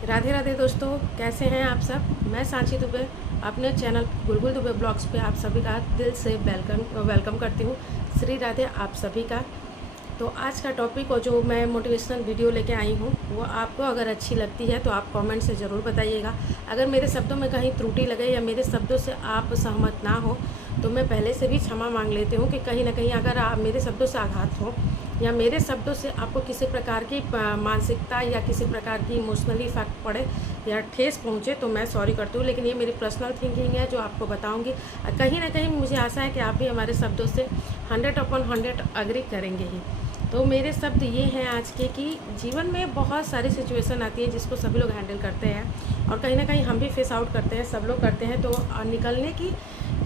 राधे राधे दोस्तों, कैसे हैं आप सब। मैं सांची दुबे अपने चैनल गुलगुल दुबे ब्लॉग्स पे आप सभी का दिल से वेलकम करती हूँ। श्री राधे आप सभी का। तो आज का टॉपिक और जो मैं मोटिवेशनल वीडियो लेके आई हूँ वो आपको अगर अच्छी लगती है तो आप कमेंट से ज़रूर बताइएगा। अगर मेरे शब्दों में कहीं त्रुटि लगे या मेरे शब्दों से आप सहमत ना हो तो मैं पहले से भी क्षमा मांग लेती हूँ कि कहीं ना कहीं अगर आप मेरे शब्दों से आघात हो या मेरे शब्दों से आपको किसी प्रकार की मानसिकता या किसी प्रकार की इमोशनली इफेक्ट पड़े या ठेस पहुँचे तो मैं सॉरी करती हूँ। लेकिन ये मेरी पर्सनल थिंकिंग है जो आपको बताऊँगी। कहीं ना कहीं मुझे आशा है कि आप भी हमारे शब्दों से 100/100 अग्री करेंगे ही। तो मेरे शब्द ये हैं आज के कि जीवन में बहुत सारी सिचुएशन आती है जिसको सभी लोग हैंडल करते हैं और कहीं ना कहीं हम भी फेस आउट करते हैं, सब लोग करते हैं। तो निकलने की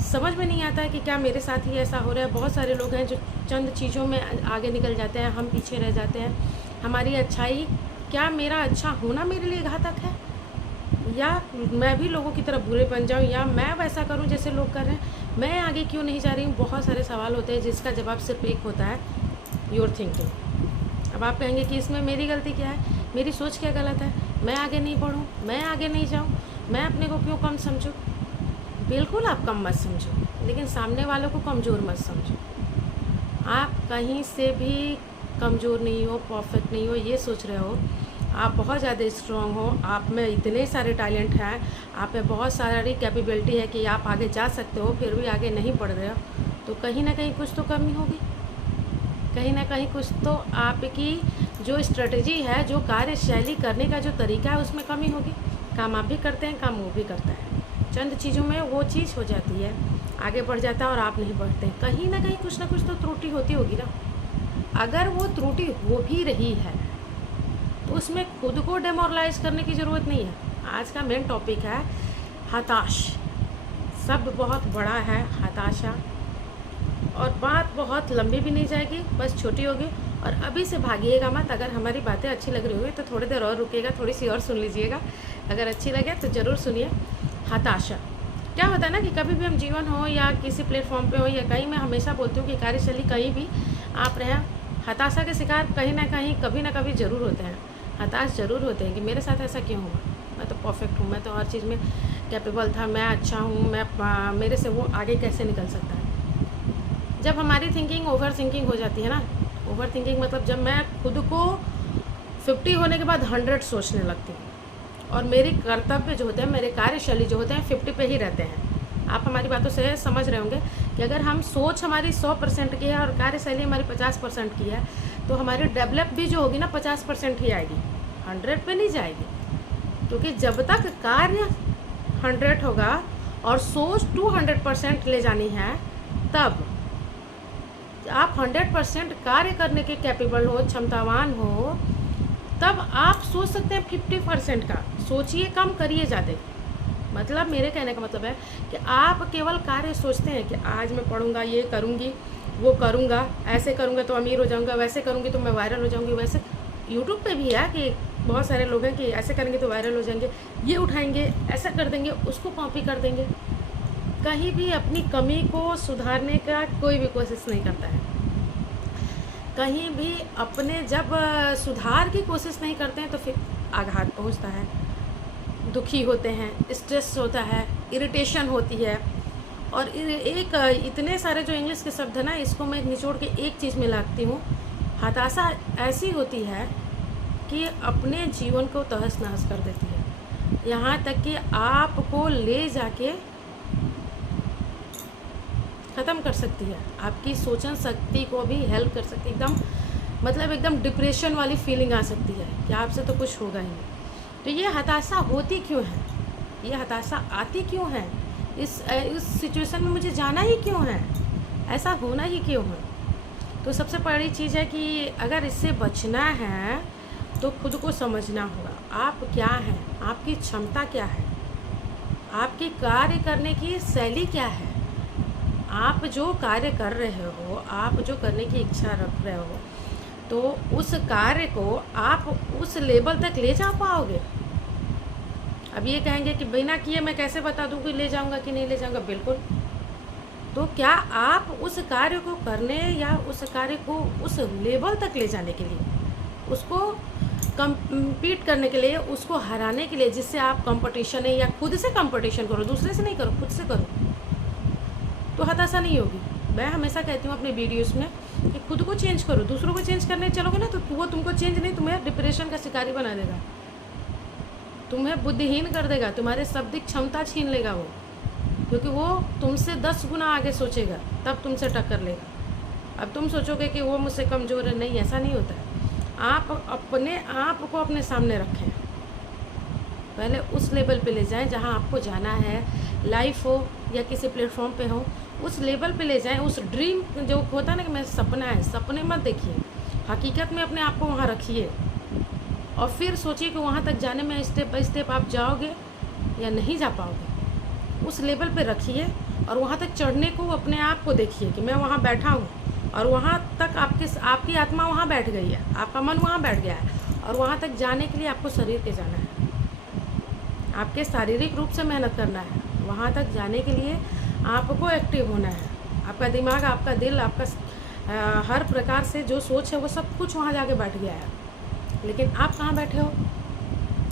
समझ में नहीं आता है कि क्या मेरे साथ ही ऐसा हो रहा है। बहुत सारे लोग हैं जो चंद चीज़ों में आगे निकल जाते हैं, हम पीछे रह जाते हैं। हमारी अच्छाई, क्या मेरा अच्छा होना मेरे लिए घातक है या मैं भी लोगों की तरह बुरे बन जाऊं या मैं वैसा करूं जैसे लोग कर रहे हैं, मैं आगे क्यों नहीं जा रही हूँ। बहुत सारे सवाल होते हैं जिसका जवाब सिर्फ एक होता है, योर थिंकिंग। अब आप कहेंगे कि इसमें मेरी गलती क्या है, मेरी सोच क्या गलत है, मैं आगे नहीं बढ़ूँ, मैं आगे नहीं जाऊँ, मैं अपने को क्यों कम समझूँ। बिल्कुल आप कम मत समझो, लेकिन सामने वालों को कमज़ोर मत समझो। आप कहीं से भी कमज़ोर नहीं हो, परफेक्ट नहीं हो, ये सोच रहे हो। आप बहुत ज़्यादा स्ट्रॉन्ग हो, आप में इतने सारे टैलेंट हैं, आप में बहुत सारी कैपेबिलिटी है कि आप आगे जा सकते हो, फिर भी आगे नहीं बढ़ रहे हो तो कहीं ना कहीं कुछ तो कमी होगी। कहीं ना कहीं कुछ तो आपकी जो स्ट्रेटजी है, जो कार्यशैली करने का जो तरीका है उसमें कमी होगी। काम आप भी करते हैं, काम वो भी करता है, चंद चीज़ों में वो चीज़ हो जाती है, आगे बढ़ जाता है और आप नहीं बढ़ते। कहीं ना कहीं कुछ ना कुछ तो त्रुटि होती होगी ना। अगर वो त्रुटि हो भी रही है तो उसमें खुद को डेमोरलाइज करने की ज़रूरत नहीं है। आज का मेन टॉपिक है हताश। शब्द बहुत बड़ा है हताशा, और बात बहुत लंबी भी नहीं जाएगी, बस छोटी होगी। और अभी से भागिएगा मत। अगर हमारी बातें अच्छी लग रही होगी तो थोड़ी देर और रुकिएगा, थोड़ी सी और सुन लीजिएगा। अगर अच्छी लगे तो ज़रूर सुनिए। हताशा क्या होता है ना कि कभी भी हम जीवन हो या किसी प्लेटफॉर्म पे हो या कहीं, मैं हमेशा बोलती हूँ कि कार्यशैली कहीं भी आप रहें, हताशा के शिकार कहीं ना कहीं कभी ना कभी ज़रूर होते हैं। हताश ज़रूर होते हैं कि मेरे साथ ऐसा क्यों हुआ, मैं तो परफेक्ट हूँ, मैं तो हर चीज़ में कैपेबल था, मैं अच्छा हूँ, मैं मेरे से वो आगे कैसे निकल सकता है। जब हमारी थिंकिंग ओवर थिंकिंग हो जाती है ना, ओवर थिंकिंग मतलब जब मैं खुद को 50 होने के बाद 100 सोचने लगती हूँ और मेरे कर्तव्य जो होते हैं, मेरे कार्यशैली जो होते हैं 50 पे ही रहते हैं। आप हमारी बातों से समझ रहे होंगे कि अगर हम सोच हमारी 100% की है और कार्यशैली हमारी 50% की है तो हमारी डेवलप भी जो होगी ना 50% ही आएगी, 100 पे नहीं जाएगी। क्योंकि जब तक कार्य 100 होगा और सोच 200% ले जानी है, तब आप 100% कार्य करने के कैपेबल हो, क्षमतावान हो, तब आप सोच सकते हैं 50% का। सोचिए कम, करिए ज़्यादा। मतलब मेरे कहने का मतलब है कि आप केवल कार्य सोचते हैं कि आज मैं पढ़ूंगा, ये करूंगी, वो करूंगा, ऐसे करूंगा तो अमीर हो जाऊंगा, वैसे करूंगी तो मैं वायरल हो जाऊंगी। वैसे यूट्यूब पे भी है कि बहुत सारे लोग हैं कि ऐसे करेंगे तो वायरल हो जाएंगे, ये उठाएंगे, ऐसा कर देंगे, उसको कॉपी कर देंगे। कहीं भी अपनी कमी को सुधारने का कोई भी कोशिश नहीं करता है। कहीं भी अपने जब सुधार की कोशिश नहीं करते हैं तो फिर आघात पहुंचता है, दुखी होते हैं, स्ट्रेस होता है, इरिटेशन होती है। और एक इतने सारे जो इंग्लिश के शब्द है ना, इसको मैं निचोड़ के एक चीज़ में लाती हूँ। हताशा ऐसी होती है कि अपने जीवन को तहस नहस कर देती है, यहाँ तक कि आपको ले जाके ख़त्म कर सकती है, आपकी सोचन शक्ति को भी हेल्प कर सकती है। एकदम मतलब एकदम डिप्रेशन वाली फीलिंग आ सकती है कि आपसे तो कुछ होगा ही नहीं। तो ये हताशा होती क्यों है, ये हताशा आती क्यों है, इस सिचुएशन में मुझे जाना ही क्यों है, ऐसा होना ही क्यों है। तो सबसे बड़ी चीज़ है कि अगर इससे बचना है तो खुद को समझना होगा। आप क्या हैं, आपकी क्षमता क्या है, आपकी कार्य करने की शैली क्या है, आप जो कार्य कर रहे हो, आप जो करने की इच्छा रख रहे हो, तो उस कार्य को आप उस लेवल तक ले जा पाओगे। अब ये कहेंगे कि बिना किए मैं कैसे बता दूं कि ले जाऊंगा कि नहीं ले जाऊंगा। बिल्कुल। तो क्या आप उस कार्य को करने या उस कार्य को उस लेवल तक ले जाने के लिए, उसको compete करने के लिए, उसको हराने के लिए, जिससे आप कंपटीशन है या खुद से कंपटीशन करो, दूसरे से नहीं करो, खुद से करो, तो हताशा नहीं होगी। मैं हमेशा कहती हूँ अपने वीडियोस में कि खुद को चेंज करो। दूसरों को चेंज करने चलोगे ना तो वो तुमको चेंज नहीं, तुम्हें डिप्रेशन का शिकारी बना देगा, तुम्हें बुद्धिहीन कर देगा, तुम्हारे शाब्दिक क्षमता छीन लेगा वो, क्योंकि वो तुमसे 10 गुना आगे सोचेगा, तब तुमसे टक्कर लेगा। अब तुम सोचोगे कि वो मुझसे कमज़ोर है, नहीं, ऐसा नहीं होता है। आप अपने आप को अपने सामने रखें, पहले उस लेवल पे ले जाएं जहां आपको जाना है, लाइफ हो या किसी प्लेटफॉर्म पे हो, उस लेवल पे ले जाएं। उस ड्रीम जो होता है ना कि मैं सपना है, सपने मत देखिए, हकीकत में अपने आप को वहाँ रखिए और फिर सोचिए कि वहाँ तक जाने में स्टेप बाय स्टेप आप जाओगे या नहीं जा पाओगे। उस लेवल पे रखिए और वहाँ तक चढ़ने को अपने आप को देखिए कि मैं वहाँ बैठा हूँ और वहाँ तक आपकी आत्मा वहाँ बैठ गई है, आपका मन वहाँ बैठ गया है, और वहाँ तक जाने के लिए आपको शरीर के जाना है, आपके शारीरिक रूप से मेहनत करना है। वहाँ तक जाने के लिए आपको एक्टिव होना है, आपका दिमाग, आपका दिल, आपका हर प्रकार से जो सोच है वो सब कुछ वहाँ जाके बैठ गया है। लेकिन आप कहाँ बैठे हो?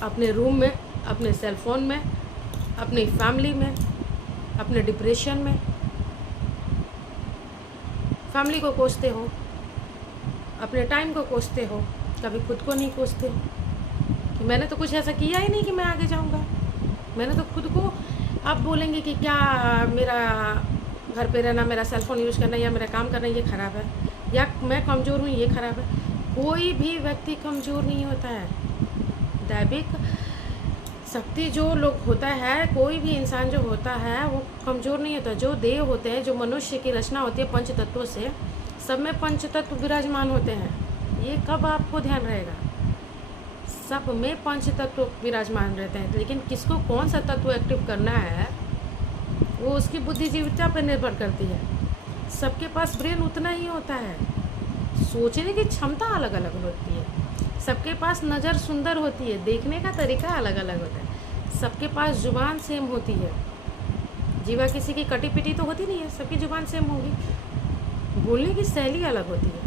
अपने रूम में, अपने सेल फोन में, अपनी फैमिली में, अपने डिप्रेशन में, फैमिली को कोसते हो, अपने टाइम को कोसते हो, कभी खुद को नहीं कोसते कि मैंने तो कुछ ऐसा किया ही नहीं कि मैं आगे जाऊंगा। मैंने तो खुद को, आप बोलेंगे कि क्या मेरा घर पे रहना, मेरा सेल फोन यूज़ करना या मेरा काम करना ये ख़राब है, या मैं कमज़ोर हूँ ये ख़राब है। कोई भी व्यक्ति कमज़ोर नहीं होता है। दैविक शक्ति जो लोग होता है, कोई भी इंसान जो होता है वो कमज़ोर नहीं होता। जो देव होते हैं, जो मनुष्य की रचना होती है पंच तत्वों से, सब में पंच तत्व विराजमान होते हैं। ये कब आपको ध्यान रहेगा? सब में पंच तत्व विराजमान रहते हैं, लेकिन किसको कौन सा तत्व एक्टिव करना है वो उसकी बुद्धिजीविता पर निर्भर करती है। सबके पास ब्रेन उतना ही होता है, सोचने की क्षमता अलग अलग होती है, सबके पास नज़र सुंदर होती है, देखने का तरीका अलग अलग होता है, सबके पास जुबान सेम होती है। जीवा किसी की कटी पिटी तो होती नहीं है, सबकी जुबान सेम होगी। बोलने की शैली अलग होती है,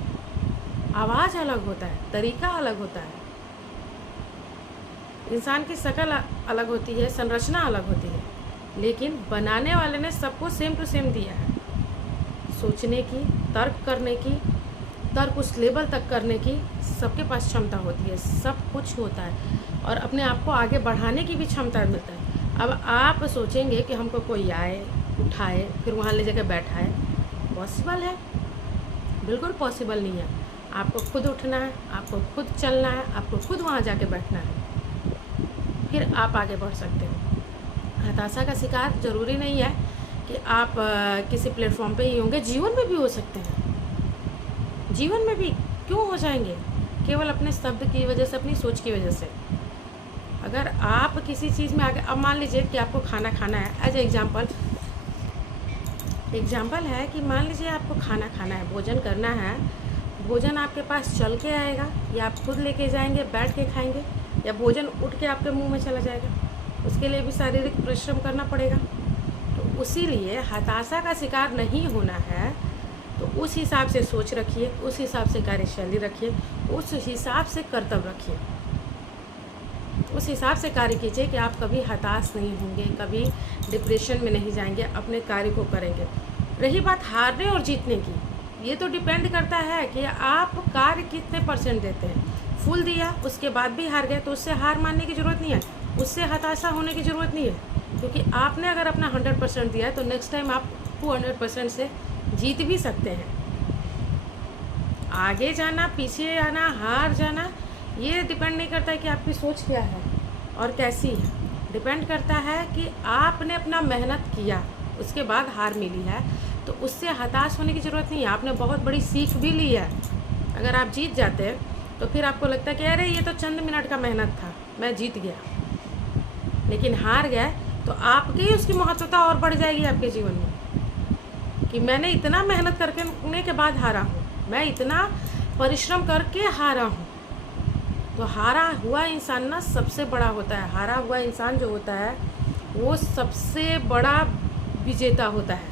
आवाज़ अलग होता है, तरीका अलग होता है, इंसान की शक्ल अलग होती है, संरचना अलग होती है, लेकिन बनाने वाले ने सबको सेम टू सेम दिया है। सोचने की, तर्क करने की, तर्क उस लेवल तक करने की सबके पास क्षमता होती है, सब कुछ होता है, और अपने आप को आगे बढ़ाने की भी क्षमता मिलता है। अब आप सोचेंगे कि हमको कोई आए, उठाए, फिर वहाँ ले जाकर बैठाए, पॉसिबल है? बिल्कुल पॉसिबल नहीं है। आपको खुद उठना है, आपको खुद चलना है, आपको खुद वहाँ जाके बैठना है, फिर आप आगे बढ़ सकते हो। हताशा का शिकार ज़रूरी नहीं है कि आप किसी प्लेटफॉर्म पे ही होंगे, जीवन में भी हो सकते हैं। जीवन में भी क्यों हो जाएंगे? केवल अपने शब्द की वजह से, अपनी सोच की वजह से। अगर आप किसी चीज़ में आगे, अब मान लीजिए कि आपको खाना खाना है, एज एग्जाम्पल है कि मान लीजिए आपको खाना खाना है, भोजन करना है, भोजन आपके पास चल के आएगा या आप खुद लेके जाएंगे, बैठ के खाएंगे, या भोजन उठ के आपके मुंह में चला जाएगा? उसके लिए भी शारीरिक परिश्रम करना पड़ेगा। तो उसीलिए हताशा का शिकार नहीं होना है तो उस हिसाब से सोच रखिए, उस हिसाब से कार्यशैली रखिए, उस हिसाब से कर्तव्य रखिए, उस हिसाब से कार्य कीजिए कि आप कभी हताश नहीं होंगे, कभी डिप्रेशन में नहीं जाएंगे, अपने कार्य को करेंगे। रही बात हारने और जीतने की, ये तो डिपेंड करता है कि आप कार्य कितने % देते हैं। फुल दिया, उसके बाद भी हार गए, तो उससे हार मानने की ज़रूरत नहीं है, उससे हताशा होने की ज़रूरत नहीं है, क्योंकि आपने अगर अपना 100% दिया है तो नेक्स्ट टाइम आप 200% से जीत भी सकते हैं। आगे जाना, पीछे आना, हार जाना, ये डिपेंड नहीं करता है कि आपकी सोच क्या है और कैसी है। डिपेंड करता है कि आपने अपना मेहनत किया, उसके बाद हार मिली है, तो उससे हताश होने की ज़रूरत नहीं है। आपने बहुत बड़ी सीख भी ली है। अगर आप जीत जाते हैं तो फिर आपको लगता है कि अरे ये तो चंद मिनट का मेहनत था, मैं जीत गया। लेकिन हार गए तो आपकी उसकी महत्वता और बढ़ जाएगी आपके जीवन में, कि मैंने इतना मेहनत करने के बाद हारा हूँ, मैं इतना परिश्रम करके हारा हूँ। तो हारा हुआ इंसान ना सबसे बड़ा होता है। हारा हुआ इंसान जो होता है वो सबसे बड़ा विजेता होता है,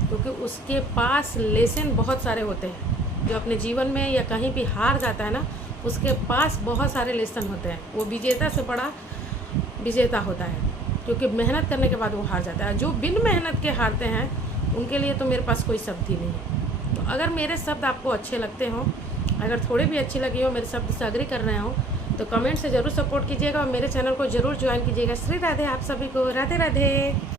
क्योंकि उसके पास लेसन बहुत सारे होते हैं। जो अपने जीवन में या कहीं भी हार जाता है ना, उसके पास बहुत सारे लेसन होते हैं। वो विजेता से बड़ा विजेता होता है, क्योंकि मेहनत करने के बाद वो हार जाता है। जो बिन मेहनत के हारते हैं उनके लिए तो मेरे पास कोई शब्द ही नहीं है। तो अगर मेरे शब्द आपको अच्छे लगते हों, अगर थोड़े भी अच्छी लगी हो, मेरे शब्द से अग्री कर रहे हो, तो कमेंट से ज़रूर सपोर्ट कीजिएगा और मेरे चैनल को ज़रूर ज्वाइन कीजिएगा। श्री राधे आप सभी को, राधे राधे।